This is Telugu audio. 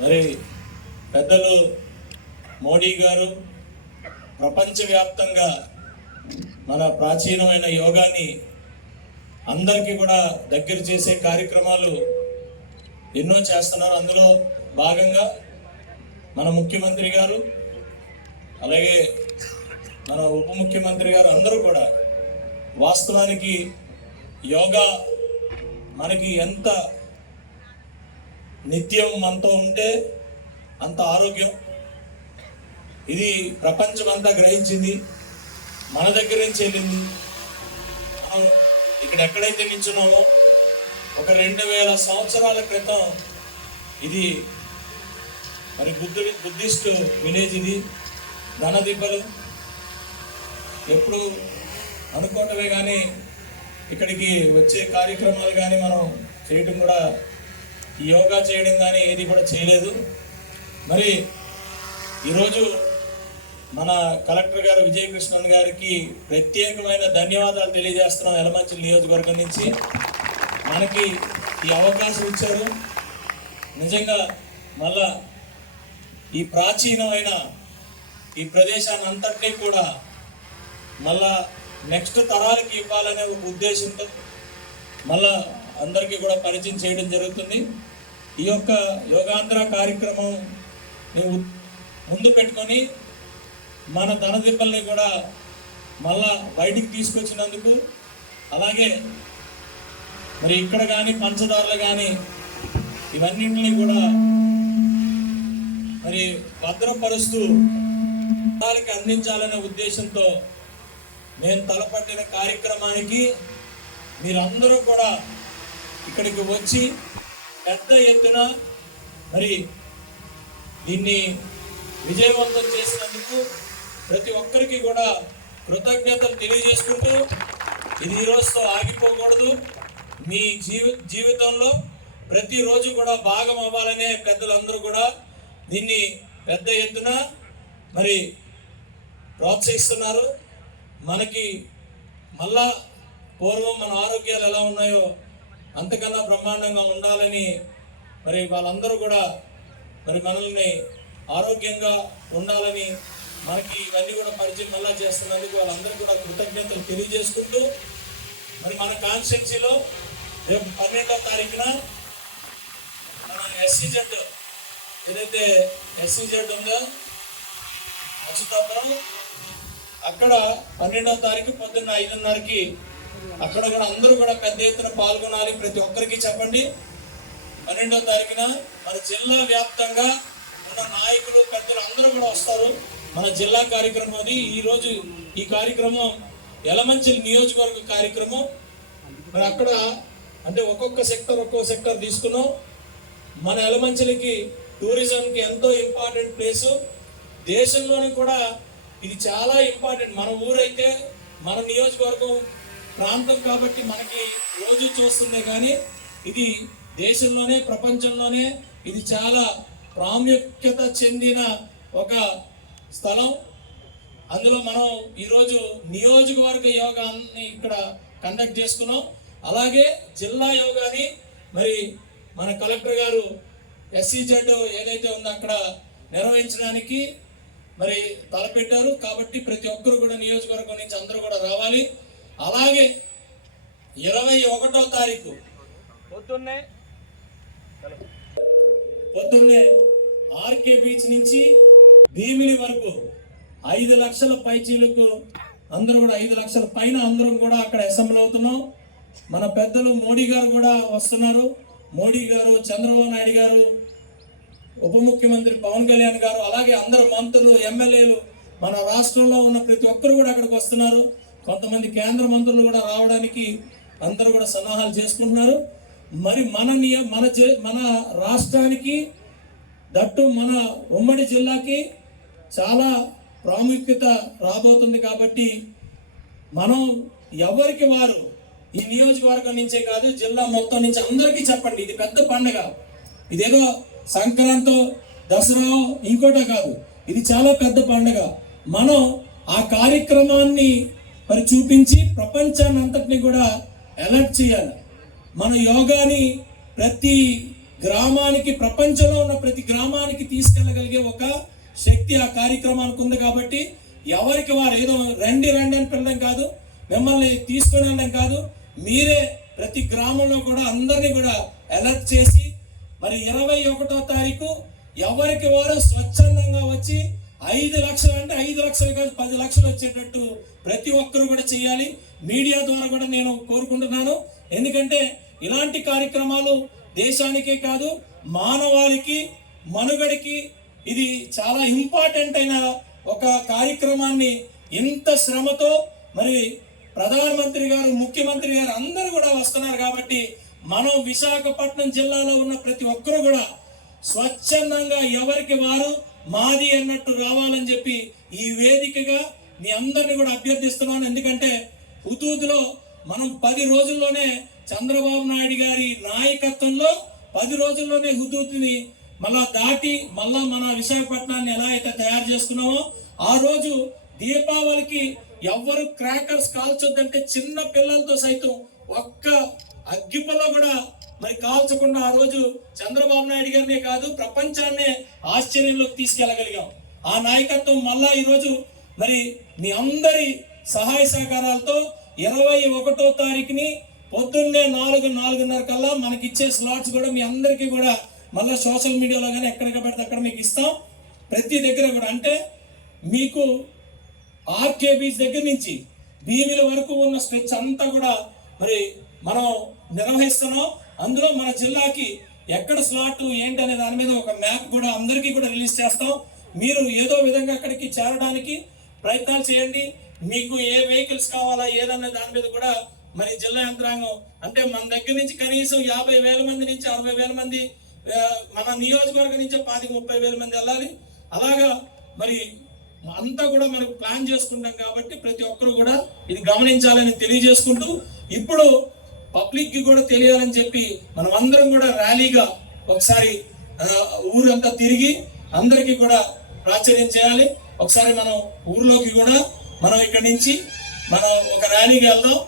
మరి పెద్దలు మోడీ గారు ప్రపంచవ్యాప్తంగా మన ప్రాచీనమైన యోగాని అందరికీ కూడా దగ్గర చేసే కార్యక్రమాలు ఎన్నో చేస్తున్నారు. అందులో భాగంగా మన ముఖ్యమంత్రి గారు అలాగే మన ఉప ముఖ్యమంత్రి గారు అందరూ కూడా వాస్తవానికి యోగా మనకి ఎంత నిత్యం మనతో ఉంటే అంత ఆరోగ్యం. ఇది ప్రపంచమంతా గ్రహించింది, మన దగ్గర నుంచి వెళ్ళింది. మనం ఇక్కడ ఎక్కడైతే నిల్చున్నామో ఒక 2000 సంవత్సరాల క్రితం ఇది మరి బుద్ధిస్ట్ విలేజ్. ఇది ధనదిబ్బలు ఎప్పుడు అనుకోవటమే కానీ ఇక్కడికి వచ్చే కార్యక్రమాలు కానీ మనం చేయటం కూడా యోగా చేయడం కానీ ఏది కూడా చేయలేదు. మరి ఈరోజు మన కలెక్టర్ గారు విజయకృష్ణన్ గారికి ప్రత్యేకమైన ధన్యవాదాలు తెలియజేస్తున్నాం. యలమంచిలి నియోజకవర్గం నుంచి మనకి ఈ అవకాశం ఇచ్చారు. నిజంగా మళ్ళా ఈ ప్రాచీనమైన ఈ ప్రదేశాన్ని అంతటినీ కూడా మళ్ళా నెక్స్ట్ తరాలకి ఇవ్వాలనే ఒక ఉద్దేశంతో మళ్ళా అందరికీ కూడా పరిచయం చేయడం జరుగుతుంది. ఈ యొక్క యోగాంధ్ర కార్యక్రమం మేము ముందు పెట్టుకొని మన ధనదిబ్బల్ని కూడా మళ్ళా బయటికి తీసుకొచ్చినందుకు, అలాగే మరి ఇక్కడ కానీ పంచదారులు కానీ ఇవన్నింటినీ కూడా మరి భద్రపరుస్తూ వాళ్ళకి అందించాలనే ఉద్దేశంతో నేను తలపట్టిన కార్యక్రమానికి మీరందరూ కూడా ఇక్కడికి వచ్చి పెద్ద ఎత్తున మరి దీన్ని విజయవంతం చేసినందుకు ప్రతి ఒక్కరికి కూడా కృతజ్ఞతలు తెలియజేసుకుంటూ, ఇది ఈ రోజుతో ఆగిపోకూడదు. మీ జీవితంలో ప్రతిరోజు కూడా భాగం అవ్వాలనే పెద్దలందరూ కూడా దీన్ని పెద్ద ఎత్తున మరి ప్రోత్సహిస్తున్నారు. మనకి మళ్ళా పూర్వం మన ఆరోగ్యాలు ఎలా ఉన్నాయో అంతకన్నా బ్రహ్మాండంగా ఉండాలని మరి వాళ్ళందరూ కూడా మరి మనల్ని ఆరోగ్యంగా ఉండాలని మనకి ఇవన్నీ కూడా పరిచయం మళ్ళా చేస్తున్నందుకు వాళ్ళందరికీ కూడా కృతజ్ఞతలు తెలియజేసుకుంటూ, మరి మన కాన్స్టిట్యున్సీలో రేపు 12వ తారీఖున మన ఎస్సీజెడ్ ఏదైతే ఎస్సీజెడ్ ఉందో అచ్యుతాపురం, అక్కడ 12వ తారీఖు పొద్దున్న 5:30కి అక్కడ కూడా అందరూ కూడా పెద్ద ఎత్తున పాల్గొనాలి. ప్రతి ఒక్కరికి చెప్పండి. 12వ తారీఖున మన జిల్లా వ్యాప్తంగా ఉన్న నాయకులు పెద్దలు అందరూ కూడా వస్తారు. మన జిల్లా కార్యక్రమం అది. ఈరోజు ఈ కార్యక్రమం యలమంచిలి నియోజకవర్గ కార్యక్రమం. మరి అక్కడ అంటే ఒక్కొక్క సెక్టర్ తీసుకున్నాం. మన యలమంచిలికి టూరిజంకి ఎంతో ఇంపార్టెంట్ ప్లేసు. దేశంలోని కూడా ఇది చాలా ఇంపార్టెంట్. మన ఊరైతే మన నియోజకవర్గం ప్రాంతం కాబట్టి మనకి రోజు చూస్తుందే కానీ ఇది దేశంలోనే ప్రపంచంలోనే ఇది చాలా ప్రాముఖ్యత చెందిన ఒక స్థలం. అందులో మనం ఈరోజు నియోజకవర్గ యోగాన్ని ఇక్కడ కండక్ట్ చేసుకున్నాం. అలాగే జిల్లా యోగాని మరి మన కలెక్టర్ గారు ఎస్సీజెడ్ ఏదైతే ఉందో అక్కడ నిర్వహించడానికి మరి తలపెట్టారు. కాబట్టి ప్రతి ఒక్కరు కూడా నియోజకవర్గం నుంచి అందరూ కూడా రావాలి. అలాగే 21వ తారీఖు పొద్దున్నే ఆర్కే బీచ్ నుంచి భీమిలి వరకు 5 లక్షల పైచీలకు అందరూ కూడా 5 లక్షల పైన అందరం కూడా అక్కడ అసెంబ్లీ అవుతున్నాం. మన పెద్దలు మోడీ గారు కూడా వస్తున్నారు. మోడీ గారు, చంద్రబాబు నాయుడు గారు, ఉప ముఖ్యమంత్రి పవన్ కళ్యాణ్ గారు, అలాగే అందరు మంత్రులు, ఎమ్మెల్యేలు, మన రాష్ట్రంలో ఉన్న ప్రతి ఒక్కరు కూడా అక్కడికి వస్తున్నారు. కొంతమంది కేంద్ర మంత్రులు కూడా రావడానికి అందరూ కూడా సన్నాహాలు చేసుకుంటున్నారు. మరి మన రాష్ట్రానికి దట్టు మన ఉమ్మడి జిల్లాకి చాలా ప్రాముఖ్యత రాబోతుంది. కాబట్టి మనం ఎవరికి వారు ఈ నియోజకవర్గం నుంచే కాదు జిల్లా మొత్తం నుంచి అందరికీ చెప్పండి. ఇది పెద్ద పండుగ. ఇదేదో సంక్రాంతి, దసరా ఇంకోటో కాదు. ఇది చాలా పెద్ద పండుగ. మనం ఆ కార్యక్రమాన్ని మరి చూపించి ప్రపంచాన్ని అంతటిని కూడా అలర్ట్ చేయాలి. మన యోగాని ప్రతి గ్రామానికి, ప్రపంచంలో ఉన్న ప్రతి గ్రామానికి ఒక శక్తి ఆ కార్యక్రమానికి ఉంది. కాబట్టి ఎవరికి వారు ఏదో రండి రండి అని పిలవడం కాదు, మిమ్మల్ని తీసుకొని వెళ్ళడం కాదు, మీరే ప్రతి గ్రామంలో కూడా అందరినీ కూడా అలర్ట్ చేసి మరి 21వ తారీఖు ఎవరికి వారు స్వచ్ఛందంగా వచ్చి 5 లక్షలు అంటే 5 లక్షలు కాదు 10 లక్షలు వచ్చేటట్టు ప్రతి ఒక్కరు కూడా చేయాలి. మీడియా ద్వారా కూడా నేను కోరుకుంటున్నాను. ఎందుకంటే ఇలాంటి కార్యక్రమాలు దేశానికే కాదు మానవాళికి మనుగడికి ఇది చాలా ఇంపార్టెంట్ అయిన ఒక కార్యక్రమాన్ని ఇంత శ్రమతో మరి ప్రధానమంత్రి గారు, ముఖ్యమంత్రి గారు అందరూ కూడా వస్తున్నారు. కాబట్టి మనం విశాఖపట్నం జిల్లాలో ఉన్న ప్రతి ఒక్కరు కూడా స్వచ్ఛందంగా ఎవరికి వారు మాది అన్నట్టు రావాలని చెప్పి ఈ వేదికగా మీ అందరిని కూడా అభ్యర్థిస్తున్నాను. ఎందుకంటే హుదూద్లో మనం 10 రోజుల్లోనే చంద్రబాబు నాయుడు గారి నాయకత్వంలో 10 రోజుల్లోనే హుదూద్ని మళ్ళా దాటి మళ్ళా మన విశాఖపట్నాన్ని ఎలా అయితే తయారు చేసుకున్నామో, ఆ రోజు దీపావళికి ఎవ్వరు క్రాకర్స్ కాల్చొద్దంటే చిన్న పిల్లలతో సైతం ఒక్క అగ్గిపుల్ల కూడా మరి కాల్చకుండా ఆ రోజు చంద్రబాబు నాయుడు గారినే కాదు ప్రపంచాన్నే ఆశ్చర్యంలోకి తీసుకెళ్ళగలిగాం. ఆ నాయకత్వం మళ్ళా ఈరోజు మరి మీ అందరి సహాయ సహకారాలతో 21వ తారీఖుని పొద్దున్నే 4-4:30 కల్లా మనకి ఇచ్చే స్లాట్స్ కూడా మీ అందరికీ కూడా మళ్ళీ సోషల్ మీడియాలో కానీ ఎక్కడికి పడితే అక్కడ మీకు ఇస్తాం. ప్రతి దగ్గర కూడా అంటే మీకు ఆర్కేబీస్ దగ్గర నుంచి భీమిల వరకు ఉన్న స్ట్రెచ్ అంతా కూడా మరి మనం నిర్వహిస్తున్నాం. అందులో మన జిల్లాకి ఎక్కడ స్లాట్ ఏంటి అనే దాని మీద ఒక మ్యాప్ కూడా అందరికీ కూడా రిలీజ్ చేస్తాం. మీరు ఏదో విధంగా అక్కడికి చేరడానికి ప్రయత్నాలు చేయండి. మీకు ఏ వెహికల్స్ కావాలా ఏదన్న దాని మీద కూడా మరి జిల్లా యంత్రాంగం అంటే మన దగ్గర నుంచి కనీసం 50,000 మంది నుంచి 60,000 మంది, మన నియోజకవర్గం నుంచి 25,000-30,000 మంది వెళ్ళాలి. అలాగా మరి అంతా కూడా మనం ప్లాన్ చేసుకుంటాం. కాబట్టి ప్రతి ఒక్కరు కూడా ఇది గమనించాలని తెలియజేసుకుంటూ ఇప్పుడు పబ్లిక్ కి కూడా తెలియాలని చెప్పి మనం అందరం కూడా ర్యాలీగా ఒకసారి ఊరంతా తిరిగి అందరికీ కూడా ప్రాచుర్యం చేయాలి. ఒకసారి మనం ఊర్లోకి కూడా మనం ఇక్కడి నుంచి మనం ఒక ర్యాలీకి వెళ్దాం.